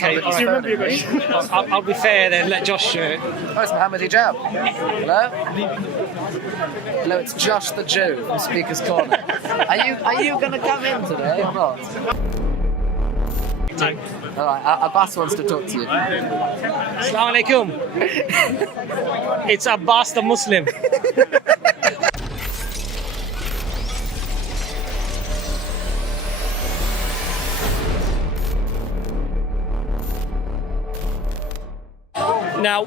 Okay, all right. I'll be fair and let Josh. Oh, it's Mohammed Hijab. Hello? Hello, it's Josh the Jew from Speaker's Corner. Are you going to come in today or not? All right, Abbas wants to talk to you. Assalamu alaikum. It's Abbas the Muslim. Now,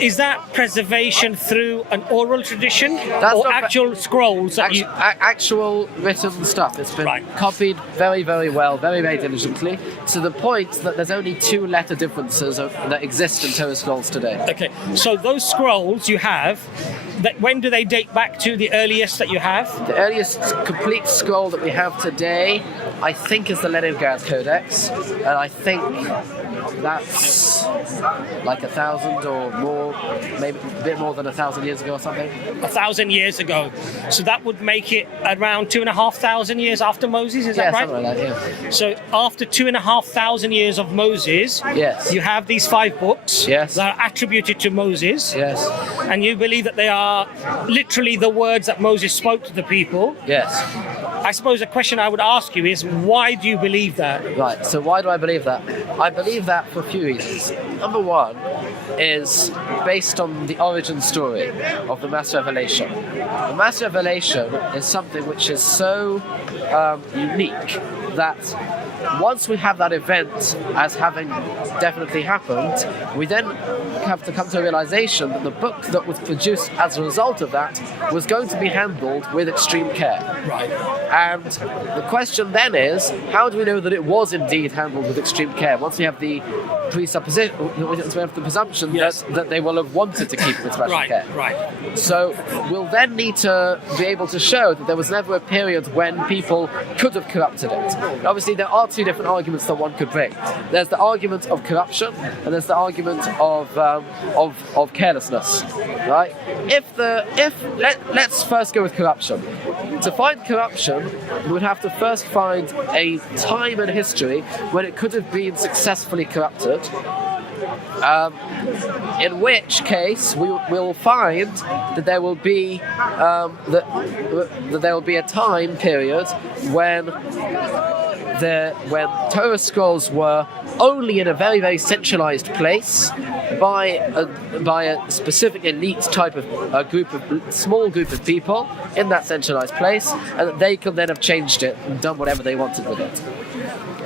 is that preservation through an oral tradition or actual scrolls? Actual written stuff. It's been copied very, very well, very, very diligently, to the point that there's only 2 letter differences that exist in Torah scrolls today. Okay, so those scrolls you have, when do they date back to the earliest that you have? The earliest complete scroll that we have today, I think, is the Leningrad Codex, and I think that's like 1,000 or more, maybe a bit more than 1,000 years ago or something. 1,000 years ago. So that would make it around 2,500 years after Moses, is that right? Yeah, something like that, yeah. So after 2,500 years of Moses, yes, you have these 5 books yes, that are attributed to Moses. Yes. And you believe that they are literally the words that Moses spoke to the people. Yes. I suppose the question I would ask you is, why do you believe that? Right, so why do I believe that? I believe that for a few reasons. Number one is based on the origin story of the Mass Revelation. The Mass Revelation is something which is so unique that once we have that event as having definitely happened, we then have to come to a realization that the book that was produced as a result of that was going to be handled with extreme care. Right. And the question then is, how do we know that it was indeed handled with extreme care? Once we have the presupposition, once we have the presumption that they will have wanted to keep it with special care. Right. So we'll then need to be able to show that there was never a period when people could have corrupted it. Obviously, there are 2 different arguments that one could bring. There's the argument of corruption, and there's the argument of carelessness. Right? Let's first go with corruption. To find corruption, we would have to first find a time in history when it could have been successfully corrupted. In which case we will find that there will be that there will be a time period when Torah scrolls were only in a very, very centralized place by a specific elite type of small group of people in that centralized place, and that they could then have changed it and done whatever they wanted with it.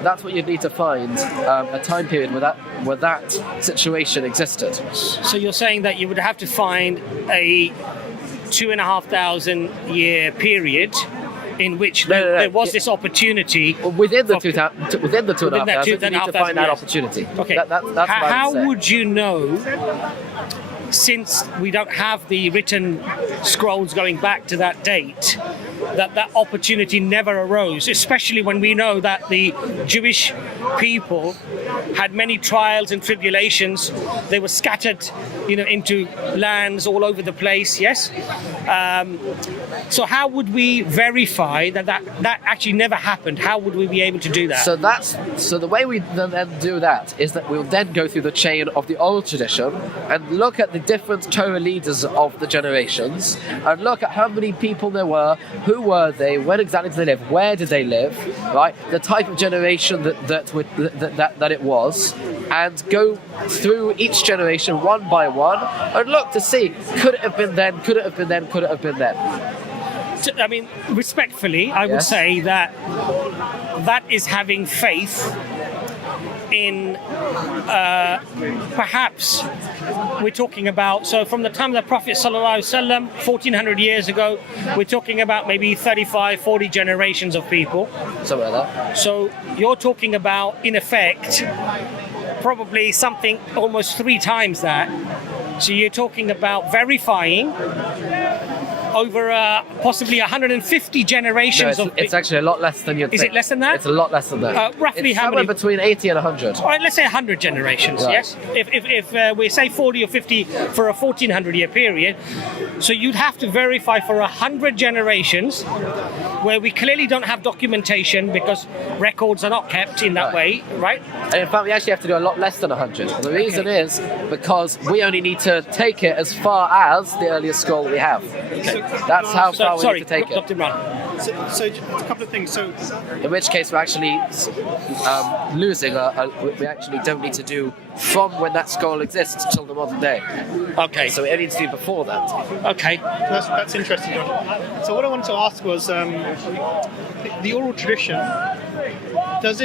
That's what you'd need to find, a time period where that situation existed. So you're saying that you would have to find a 2,500 year period in which there was this opportunity. Within the 2,500, you need to find that opportunity. Okay. That's how would you know, since we don't have the written scrolls going back to that date, that opportunity never arose, especially when we know that the Jewish people had many trials and tribulations. They were scattered, into lands all over the place, yes? So how would we verify that actually never happened? How would we be able to do that? So the way we then do that is that we'll then go through the chain of the oral tradition and look at the different Torah leaders of the generations and look at how many people there were, who were they, when exactly did they live, where did they live, right? The type of generation that it was, and go through each generation one by one and look to see, could it have been then, could it have been then, could it have been then? I mean, respectfully, I would say that is having faith in perhaps we're talking about, so from the time of the Prophet ﷺ, 1400 years ago, we're talking about maybe 35, 40 generations of people. Something like that. So you're talking about, in effect, probably something almost 3 times that. So you're talking about verifying over possibly 150 generations No, it's actually a lot less than you'd think. Is it less than that? It's a lot less than that. Roughly it's how somewhere many? between 80 and 100. All right, let's say 100 generations, Right. yes? If we say 40 or 50 for a 1400-year period, so you'd have to verify for 100 generations where we clearly don't have documentation because records are not kept in that way, right? And in fact, we actually have to do a lot less than 100. The reason is because we only need to take it as far as the earliest scroll we have. That's how far we need to take it. Dr. Imran. So just a couple of things. So In which case, we're actually losing. We actually don't need to do from when that scroll exists till the modern day. Okay. So we only need to do before that. Okay. that's interesting, John. So what I wanted to ask was the oral tradition. Is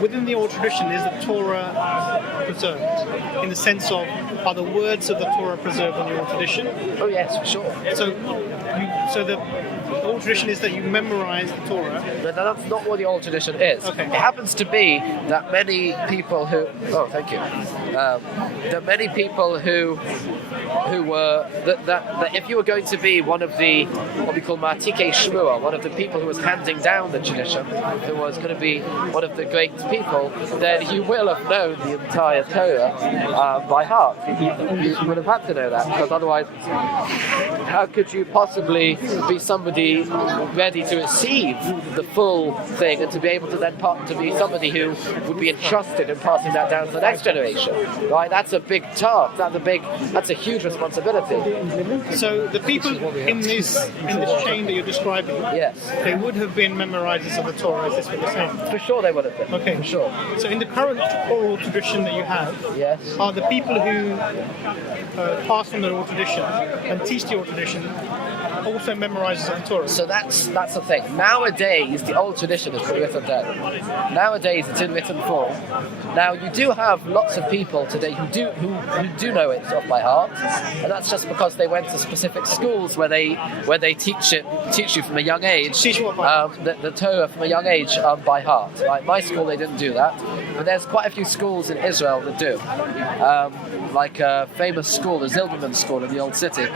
within the oral tradition, is the Torah preserved in the sense of, are the words of the Torah preserved in the oral tradition? Oh yes, for sure. So the oral tradition is that you memorize the Torah. But that's not what the old tradition is. Okay. It happens to be that many people who that many people who were that if you were going to be one of the what we call Matikei Shmua, one of the people who was handing down the tradition, who was going to be one of the great people, then you will have known the entire Torah by heart. You would have had to know that, because otherwise, how could you possibly be somebody ready to receive the full thing and to be able to then to be somebody who would be entrusted in passing that down to the next generation? Right? That's a big task. That's a huge responsibility. So the people in this chain that you're describing, Yes. they would have been memorizers of the Torah. Is this what you're saying? For sure they would have been. Okay. For sure. So in the current oral tradition that you have, Yes. are the people who pass on the oral tradition and teach the oral tradition also memorizers of the Torah? So that's the thing. Nowadays, the old tradition is written down. Nowadays, it's in written form. Now, you do have lots of people today who do know it off by heart, and that's just because they went to specific schools where they teach you from a young age. Teach what by heart? The Torah from a young age by heart. Right? My school, they didn't do that, but there's quite a few schools in Israel that do. Like a famous school, the Zilberman School in the Old City.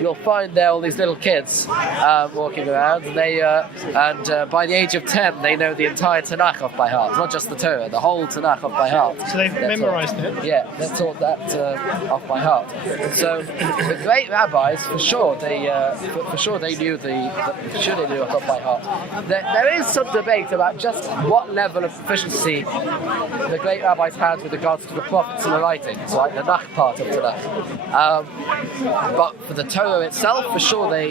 You'll find there all these little kids walking around, and by the age of 10, they know the entire Tanakh off by heart. Not just the Torah, the whole Tanakh off by heart. So they've memorized it? Yeah, they're taught that off by heart. So the great rabbis, for sure, they knew it off by heart. There is some debate about just what level of proficiency the great rabbis had with regards to the prophets and the writings, like the Nach part of Tanakh. But for the Torah itself, for sure they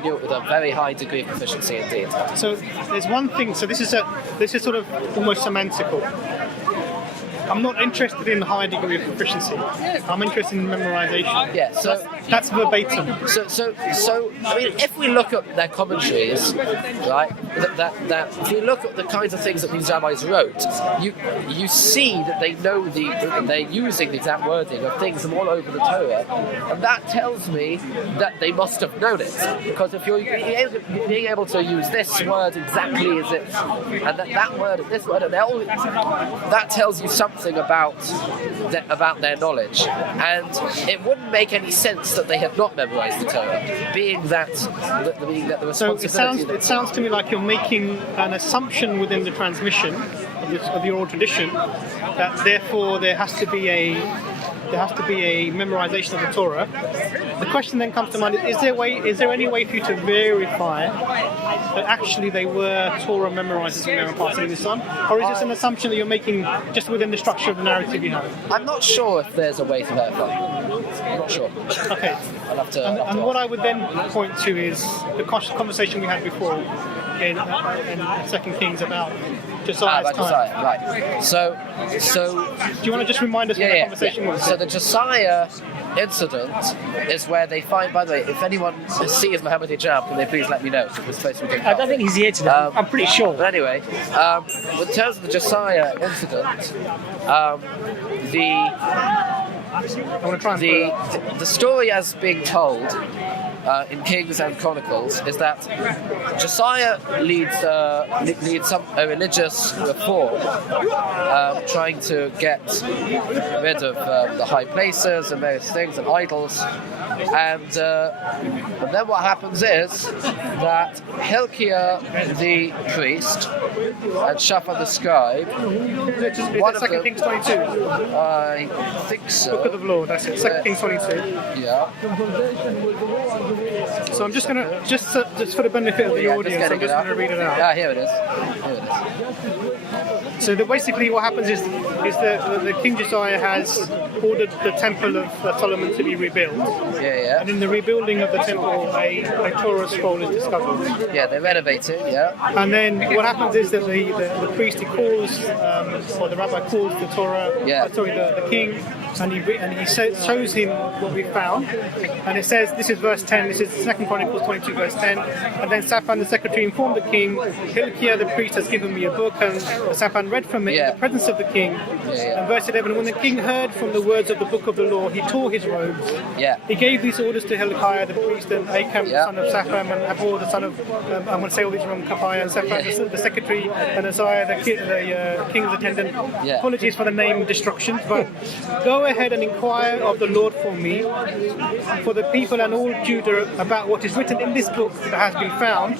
knew it with a very high degree of proficiency indeed. So there's one thing. So this is sort of almost semantical. I'm not interested in high degree of proficiency. I'm interested in memorization. Yeah, so that's verbatim. So I mean, if we look at their commentaries, right, that if you look at the kinds of things that these rabbis wrote, you see that they know they're using the exact wording of things from all over the Torah, and that tells me that they must have known it. Because if you're being able to use this word exactly as it, and that word and this word, and that tells you something about their knowledge, and it wouldn't make any sense that they had not memorized the Torah, being that the responsibility. So it sounds to me like you're making an assumption within the transmission of the oral tradition that therefore there has to be a memorization of the Torah. The question then comes to mind: is there any way for you to verify that actually they were Torah memorizers when they were passing this on, or is this an assumption that you're making just within the structure of the narrative you have? I'm not sure if there's a way to verify. I'm not sure. Okay. I'll have to. And what I would then point to is the conversation we had before in 2 Kings about Josiah's time. Josiah, right. So Do you want to just remind us what the conversation was? So the Josiah incident is where they find, by the way, if anyone sees Mohammed Hijab, can they please let me know, so we're supposed to be I don't think he's here today. I'm pretty sure. But anyway, in terms of the Josiah incident, I want to try and the story as being told in Kings and Chronicles is that Josiah leads a religious reform, trying to get rid of the high places and various things and idols. And then what happens is that Hilkiah the priest and Shaphan the scribe, one of them, Kings 22. I think so. Book of the Lord, that's it. 2 Kings 22. Yeah. So I'm just going to, just for the benefit of the audience, I'm just going to read it out. Yeah, here it is. Here it is. So basically what happens is that the King Josiah has ordered the Temple of Solomon to be rebuilt. Yeah. And in the rebuilding of the temple, a Torah scroll is discovered. Yeah, they renovate it, yeah. And then what happens is that the priest, he calls, or the rabbi calls the Torah, the king, and he shows him what we found. And it says, this is verse 10, this is 2 Chronicles 22 verse 10. And then Shaphan the secretary informed the king, Hilkiah the priest has given me a book, and Shaphan read from it in the presence of the king. And verse 11, when the king heard from the words of the book of the law, he tore his robes. Yeah. He gave these orders to Hilkiah the priest, and Acham the son of Shaphan, and Abor the son of, I'm going to say all these wrong, Kapiah, and Shaphan the secretary, and Isaiah the king's attendant. Apologies for the name destruction, but go ahead and inquire of the Lord for me, for the people and all Judah, about what is written in this book that has been found.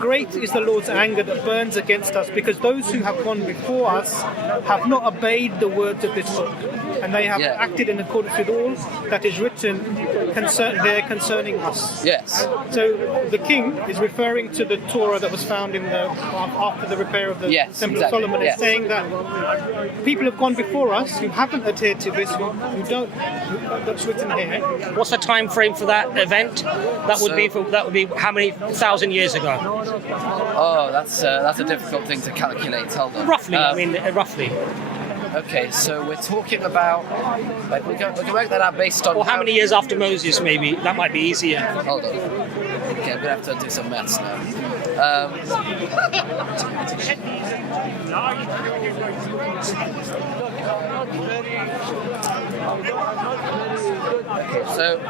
Great is the Lord's anger that burns against us, because those who have gone before us have not obeyed the words of this book, and they have acted in accordance with all that is written concerning us. Yes. So the king is referring to the Torah that was found in after the repair of the Temple of Solomon. It's saying that people have gone before us who haven't adhered to this, who don't. That's written here. What's the time frame for that event? That would be how many thousand years ago? Oh, that's a difficult thing to calculate. Hold on. Roughly, roughly. Okay, so we're talking about, we can work that out based on... Or how many years after Moses, maybe. That might be easier. Hold on. Okay, I'm going to have to do some maths now. Okay, so...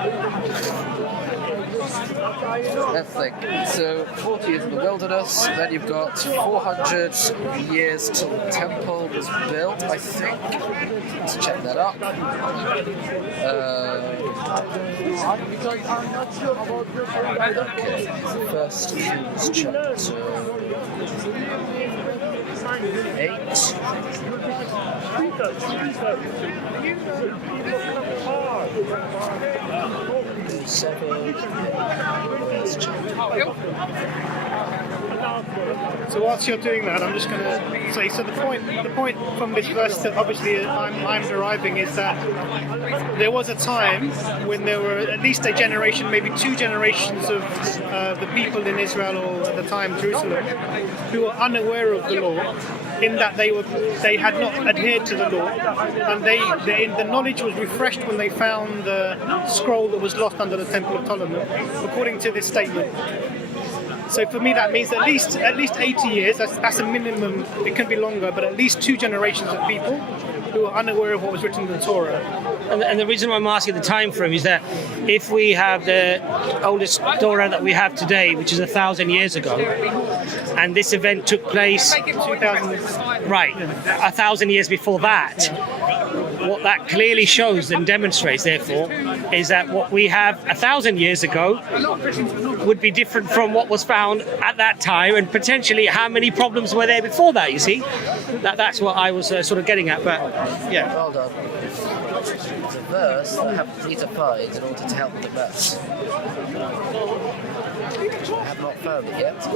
let's think. So 40 years in the wilderness, then you've got 400 years till the temple was built, I think. Let's check that up. Okay, First Kings chapter 8. 7. So whilst you're doing that, I'm just going to say, so the point from this verse that obviously I'm deriving is that there was a time when there were at least a generation, maybe two generations of the people in Israel, or at the time Jerusalem, who were unaware of the law, in that they had not adhered to the law, and the knowledge was refreshed when they found the scroll that was lost under the Temple of Solomon, according to this statement. So for me, that means at least 80 years. That's a minimum. It can be longer, but at least two generations of people who are unaware of what was written in the Torah. And the reason why I'm asking the time frame is that if we have the oldest Torah that we have today, which is 1,000 years ago, and this event took place 2000, right, 1,000 years before that, what that clearly shows and demonstrates, therefore, is that what we have 1,000 years ago would be different from what was found at that time, and potentially how many problems were there before that, you see? That's what I was sort of getting at, but yeah. Hold on. It's a verse that I need to find in order to help with the maths. I have not found it yet. Is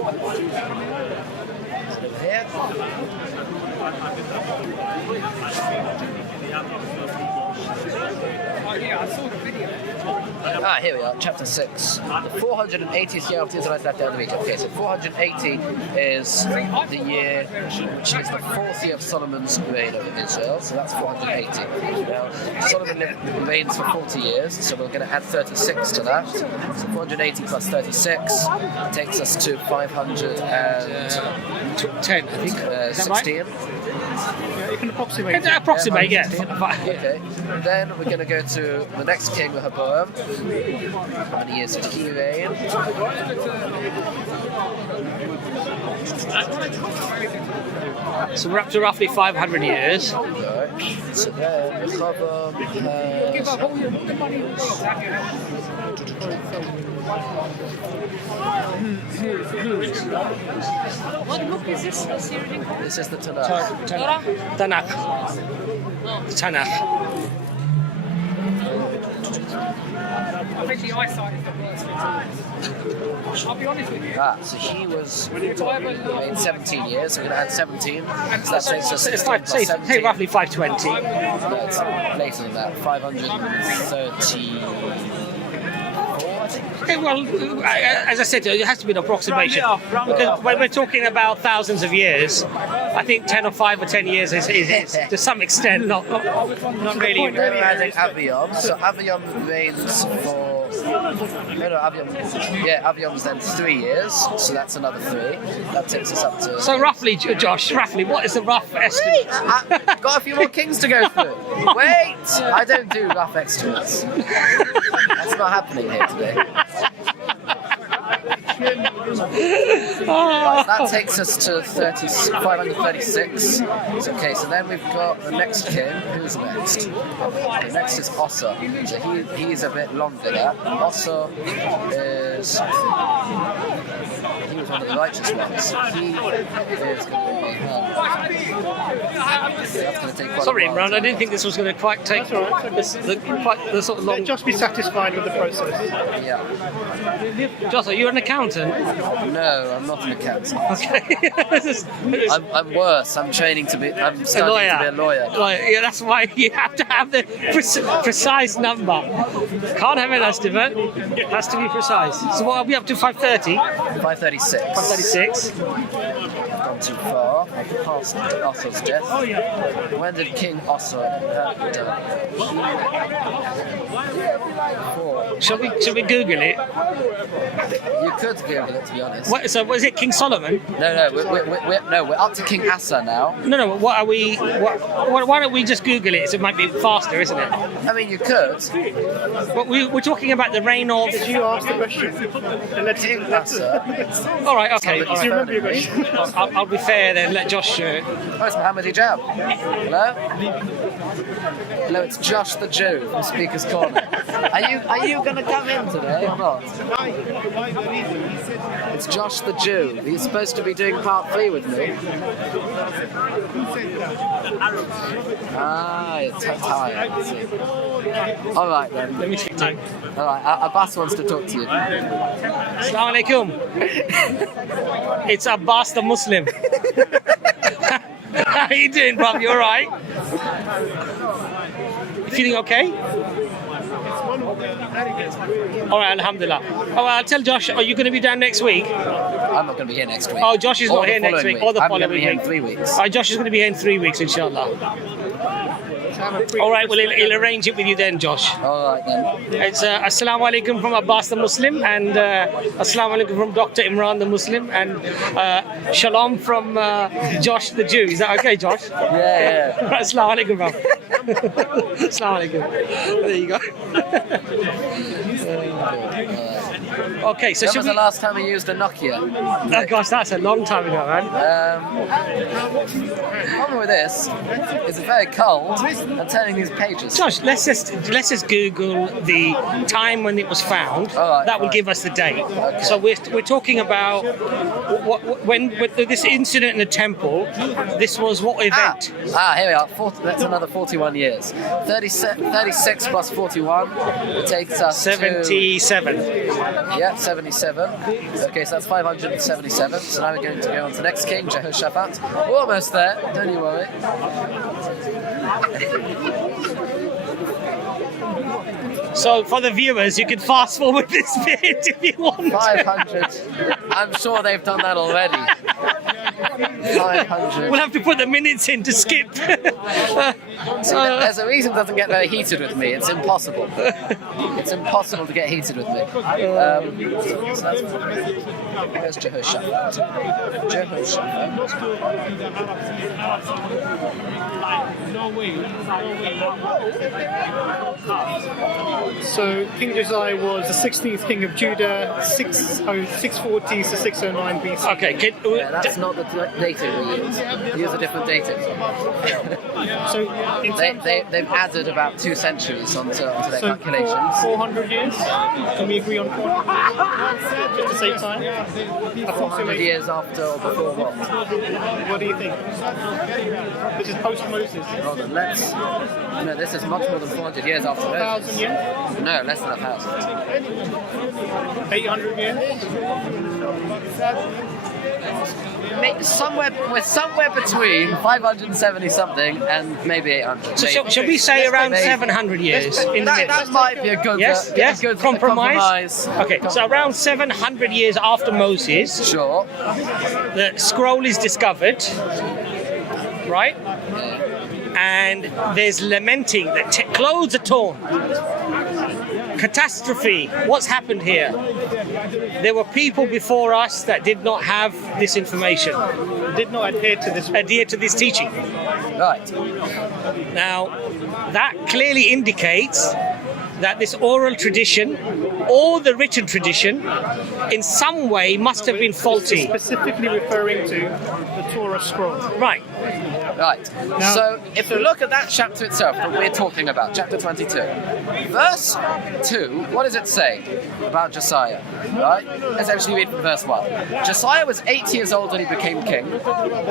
it over here? Here we are, chapter 6. The 480th year of the Israelites left out of Egypt. Okay, so 480 is the year which is the 4th year of Solomon's reign over Israel, so that's 480. Now, Solomon reigns for 40 years, so we're going to add 36 to that. So 480 plus 36 takes us to 500 and... 10, I think. Is that right? 16. Yeah, you can approximate. Approximate, yeah. Okay. Then we're going to go to the next king, Rehoboam. How many years did he reign? So we're up to roughly 500 years. Right. So then Rehoboam has... What book is this? This is the Tanakh. Tanakh. I think the eyesight is the worst. I'll be honest with you. So he was in 17 years, so we're going to add 17. So that takes us It's 16 plus 17. roughly 520. No, it's later than that. 534, I think. Okay, well, as I said, it has to be an approximation. Because when we're talking about thousands of years, I think 10 or 5 or 10 years is to some extent not really. Then we're adding Aviom. So Aviom reigns for... Aviom's then 3 years, so that's another 3. That takes us up to... So roughly, Josh, what is the rough estimate? I've got a few more kings to go through. Wait! I don't do rough estimates. That's not happening here today. Right, that takes us to 536. Okay, so then we've got the next king. Who's next? The next is Ossa. So he's a bit longer there. Ossa is... He was one of the righteous ones. He is going to be... That's going to take quite Sorry, a while. Imran, I didn't think this was going to quite take the sort of long... Just be satisfied with the process. Yeah. Josh, are you an accountant? No, I'm not an accountant. Okay. I'm worse. I'm studying to be a lawyer. Yeah, that's why you have to have the precise number. Can't have an estimate. Has to be precise. So what are we up to? 530? 536. 536. Gone too far. I've passed Osso's death. When did King Osso die? Shall we Google it? You could Google it, to be honest. So was it King Solomon? No, we're up to King Asa now. No. What are we? Why don't we just Google it? So it might be faster, isn't it? I mean, you could. But we're talking about the reign of. Did you ask the question? King Asa. All right, okay. Do you remember your question? I'll be fair then. Let Josh. Oh, it's Mohammed Hijab. Hello? Hello, it's Josh the Jew from Speaker's Corner. Are you going to come in today or not? It's Josh the Jew. He's supposed to be doing part 3 with me. You're tired. All right then. Let me speak to you. All right, Abbas wants to talk to you. Assalamu alaikum. It's Abbas the Muslim. How are you doing, bruv? You alright? You feeling okay? Alright, alhamdulillah. Oh, I'll tell Josh, are you going to be down next week? I'm not going to be here next week. Oh, Josh is not here next week. Or the following week. I'm going to be here in 3 weeks. Alright, Josh is going to be here in 3 weeks, inshallah. Alright, well, he'll arrange it with you then, Josh. Alright then. It's Assalamu alaikum from Abbas the Muslim, and Assalamu alaikum from Dr. Imran the Muslim, and Shalom from Josh the Jew. Is that okay, Josh? Yeah. Assalamu alaikum, bro. Assalamu alaikum. There you go. Okay, so When should was we... the last time you used a Nokia? Oh gosh, that's a long time ago, man. The problem with this is it's very cold and turning these pages. Josh, let's just Google the time when it was found. Alright, that will alright. give us the date. Okay. So we're talking about when this incident in the temple. This was what event? Here we are. That's another 41 years. 36 plus 41 takes us 77. Yeah, 77. Okay, so that's 577. So now we're going to go on to the next king, Jehoshaphat. We're almost there, don't you worry. So for the viewers, you can fast forward this bit if you want. 500. I'm sure they've done that already. 500. We'll have to put the minutes in to skip. There's a reason it doesn't get very heated with me. It's impossible. It's impossible to get heated with me. So that's there's Jehoshaphat. So King Josiah was the 16th king of Judah, 640 to 609 BC. Okay, Yeah, that's not the dating we use. We use a different dating. So in terms They've added about 2 centuries onto their so calculations. 400 years? Can we agree on 400? Just to save time? 400 years after or before what? What do you think? This is post-Moses. Hold on, no, this is much more than 400 years after Moses. 1,000 years? No, less than 1,000. 800 years? We're somewhere between 570 something and maybe 800. So shall we say around maybe 700 years in the middle? That might be a good Yes, good compromise. Okay, so around 700 years after Moses, Sure. the scroll is discovered, right? And there's lamenting that clothes are torn. Catastrophe. What's happened here? There were people before us that did not have this information, Did not adhere to this teaching. Right. Now, that clearly indicates that this oral tradition or the written tradition in some way must have been faulty. Specifically referring to the Torah scroll. Right. Right. Now- So if you look at that chapter itself that we're talking about, chapter 22, verse 2, what does it say about Josiah? Right? Let's actually read from verse 1. Josiah was 8 years old when he became king,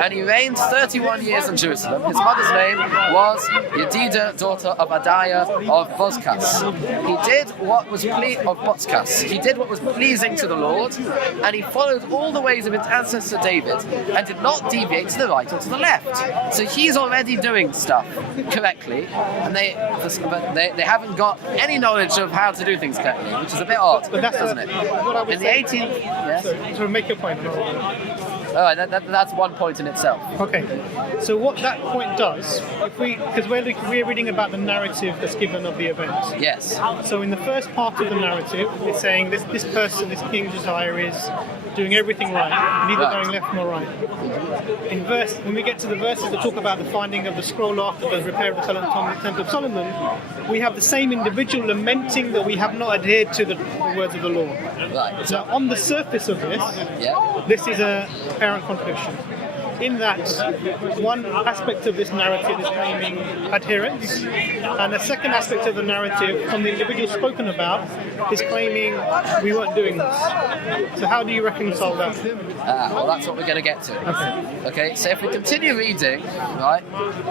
and he reigned 31 years in Jerusalem. His mother's name was Yedida, daughter of Adiah of Bozkas. He did what was He did what was pleasing to the Lord, and he followed all the ways of his ancestor David, and did not deviate to the right or to the left. So he's already doing stuff correctly, and they haven't got any knowledge of how to do things correctly, which is a bit odd, But that's doesn't it? what I would In the say. 18th, yes. So make your point. Oh, that's one point in itself. Okay, so what that point does, because we're reading about the narrative that's given of the event. Yes. So in the first part of the narrative, it's saying this person, this King Josiah, is doing everything right, neither Right. going left nor right. When we get to the verses that talk about the finding of the scroll after the repair of the Temple of Solomon, we have the same individual lamenting that we have not adhered to the words of the law. Right. Now, on the surface of this, Yeah. this is a apparent contradiction. In that, one aspect of this narrative is claiming adherence, and the second aspect of the narrative, from the individual spoken about, is claiming we weren't doing this. So how do you reconcile that? Well, that's what we're going to get to. Okay, so if we continue reading, right,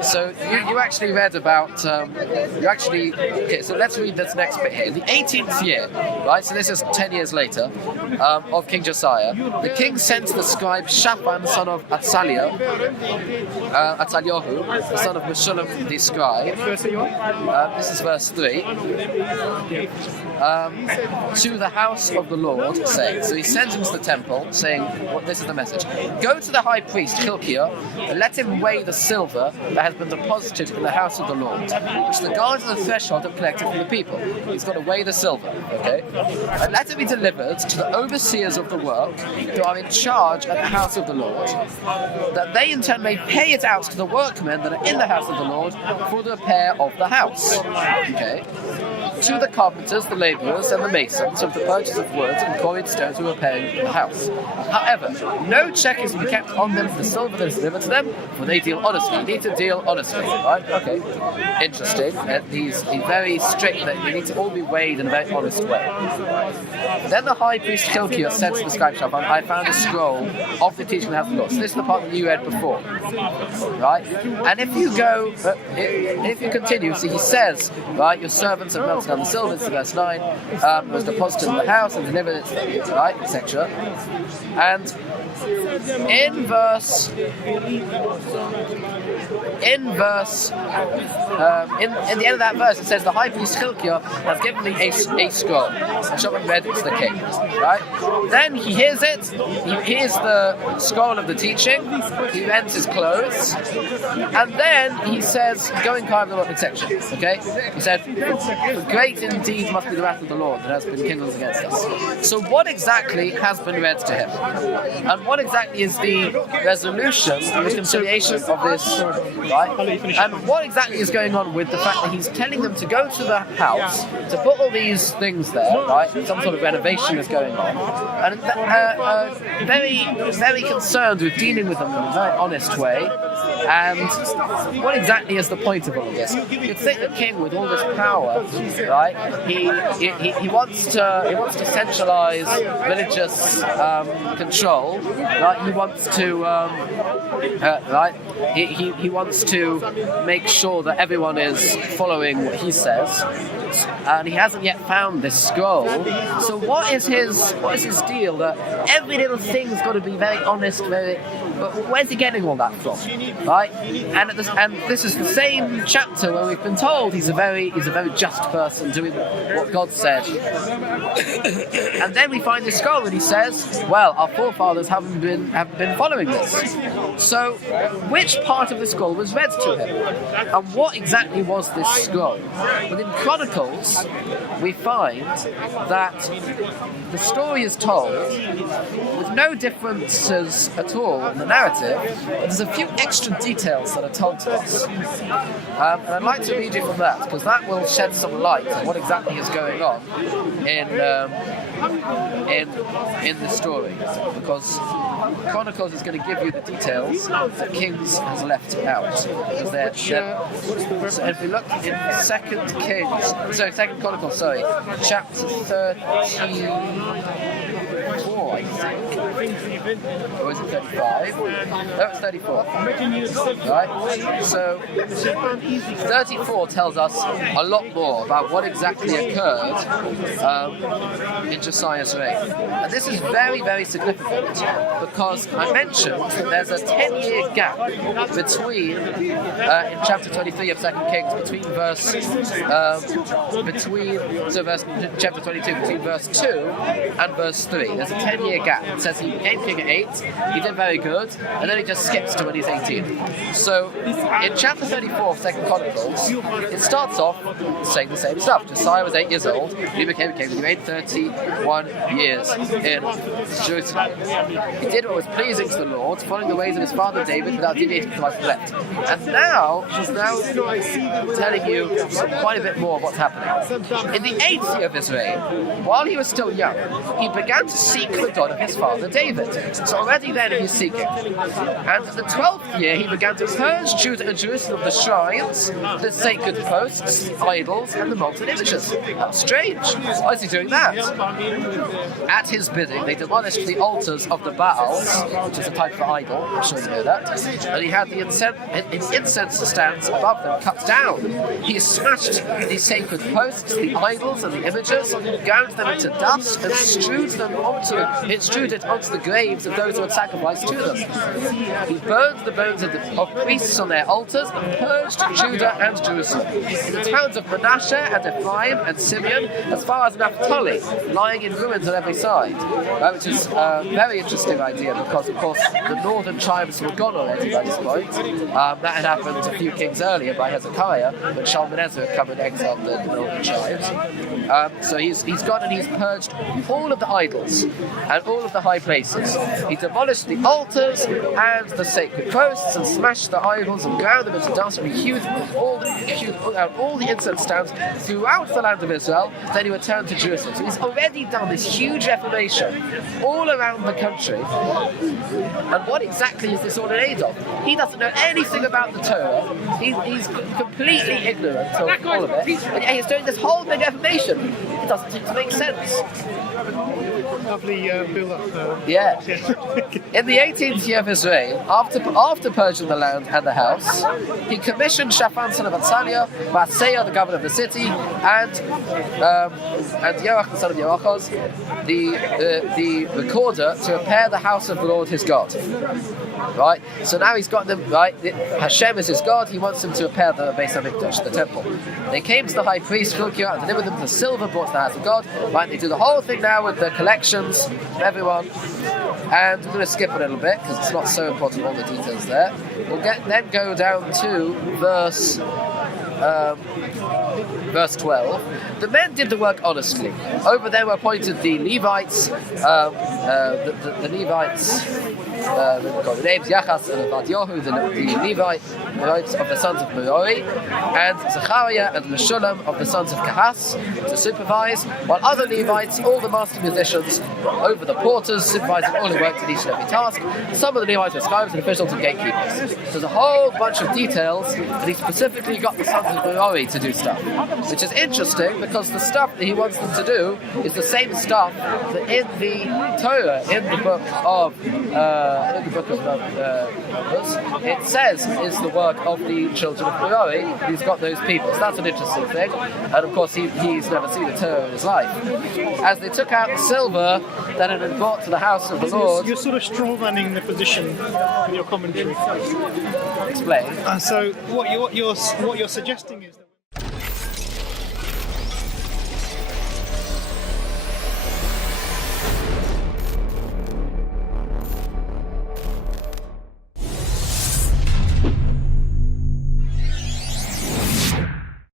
so you actually read about, okay, so let's read this next bit here. In the 18th year, right, so this is 10 years later, of King Josiah, the king sent the scribe Shaphan, son of Atzaliah, Atzalyahu, the son of Meshullam the scribe. Verse are you on? This is verse 3. To the house of the Lord, saying. So he sends him to the temple, saying, this is the message. Go to the high priest, Hilkiah, and let him weigh the silver that has been deposited in the house of the Lord, which the guards of the threshold have collected from the people. He's got to weigh the silver, okay? And let it be delivered to the overseers of the work who are in charge at the house of the Lord, that they in turn may pay it out to the workmen that are in the house of the Lord for the repair of the house. Okay? To the carpenters, the labourers, and the masons of the purchase of wood and quarried stones who are repairing the house. However, no check is to be kept on them for the silver that is delivered to them, for they deal honestly. You need to deal honestly, right? Okay. Interesting. He's very strict that you need to all be weighed in a very honest way. Then the high priest Hilkiah said to the scribe Shaphan, I found a scroll of the teaching of the house of the Lord. So this is the part that you read before, right? And if you go, if you continue, so he says, right, your servants have melted down the silver, this is verse 9, was deposited in the house and delivered it, right, etc. And in the end of that verse, it says, the high priest Hilkiah has given me a scroll, and Shaphan read it to the king. Right? Then he hears it, he hears the scroll of the teaching, he rends his clothes, and then he says, go inquire of the Lord, etc. Okay? He said, great indeed must be the wrath of the Lord that has been kindled against us. So what exactly has been read to him? And what exactly is the resolution, the reconciliation of this, right? And what exactly is going on with the fact that he's telling them to go to the house, to put all these things there, right? Some sort of renovation is going on. And very, very concerned with dealing with them in a very honest way. And what exactly is the point of all this? You'd think the king, with all this power, right? He wants to centralize religious control, right? He wants to right? He wants to make sure that everyone is following what he says, and he hasn't yet found this scroll. So what is his deal? That every little thing's got to be very honest, but where's he getting all that from, right? And this is the same chapter where we've been told he's a very just person doing what God said. And then we find this scroll and he says, well, our forefathers haven't been following this. So which part of the scroll was read to him? And what exactly was this scroll? Within Chronicles, we find that the story is told with no differences at all in the narrative, but there's a few extra details that are told to us. And I'd like to read you from that, because that will shed some light on what exactly is going on in the story. Because Chronicles is going to give you the details that Kings has left out. So if we look in Second Chronicles, chapter 34, I think. Or is it 35? No, it's 34. Right? So 34 tells us a lot more about what exactly occurred in Josiah's reign. And this is very, very significant, because I mentioned that there's a 10-year gap between, in chapter 23 of 2 Kings, chapter 22, between verse 2 and verse 3. There's a 10-year gap. It says he became king at 8, he did very good, and then he just skips to when he's 18. So in chapter 34 of 2 Chronicles, it starts off saying the same stuff. Josiah was 8 years old, he became king, he reigned 31 years in Jerusalem. He did what was pleasing to the Lord, following the ways of his father David without deviating from what was left. And now, he's now telling you quite a bit more of what's happening. In the 8th year of his reign, while he was still young, he began to seek the God of his father David. So already then he's seeking. And in the 12th year, he began to purge Judah and Jerusalem of the shrines, the sacred posts, idols, and the molten images. That's strange. Why is he doing that? At his bidding, they demolished the altars of the Baals, which is a type of idol, I'm sure you know that, and he had the incense stands above them cut down. He smashed the sacred posts, the idols, and the images, ground them into dust, and strewed it onto the graves of those who had sacrificed to them. He burned the bones of priests on their altars and purged Judah and Jerusalem. In the towns of Manasseh and Ephraim and Simeon, as far as Naphtali, lying in ruins on every side, which is a very interesting idea, because of course the northern tribes were gone already by this point. That had happened a few kings earlier by Hezekiah, when Shalmaneser had come and exiled the northern tribes. So he's gone and he's purged all of the idols and all of the high places. He demolished the altars and the sacred posts and smashed the idols and ground them into dust, and he hewed out all the incense stands throughout the land of Israel. Then he returned to Jerusalem. So he's already done this huge reformation all around the country. And what exactly is this all in aid of? He doesn't know anything about the Torah. He's completely ignorant of all of it. And yet he's doing this whole big reformation. it doesn't seem to make sense. Lovely build-up. Yeah. In the 18th year of his reign, after purging the land and the house, he commissioned Shaphan son of Atzalia, Maaseiah, the governor of the city, and Yoach the son of Yoachos, the recorder, to repair the house of the Lord his God. Right? So now he's got them, right? Hashem is his God, he wants them to repair the Beis HaMikdash, the temple. They came to the high priest, Hilkiah, and delivered them the silver brought to the house of God. Right? They do the whole thing now with the collections of everyone. And we're going to skip a little bit because it's not so important, all the details there. We'll then go down to verse 12. The men did the work honestly. Over there were appointed the Levites, the Levites, the names Yachas and Avadyahu, the Levites of the sons of Merari, and Zechariah and Meshulam of the sons of Kahas to supervise, while other Levites, all the master musicians, over the porters, supervising all who worked in each and every task. Some of the Levites were scribes and officials and gatekeepers. So there's a whole bunch of details, and he specifically got the sons of Merari to do stuff, which is interesting because the stuff that he wants them to do is the same stuff that in the Torah, in the book of Numbers, it says is the work of the children of Merari. He's got those people, so that's an interesting thing. And of course, he's never seen a Torah in his life. As they took out the silver that had been brought to the house of the Lord, You're sort of straw-manning the position in your commentary. explain. So what you're suggesting is that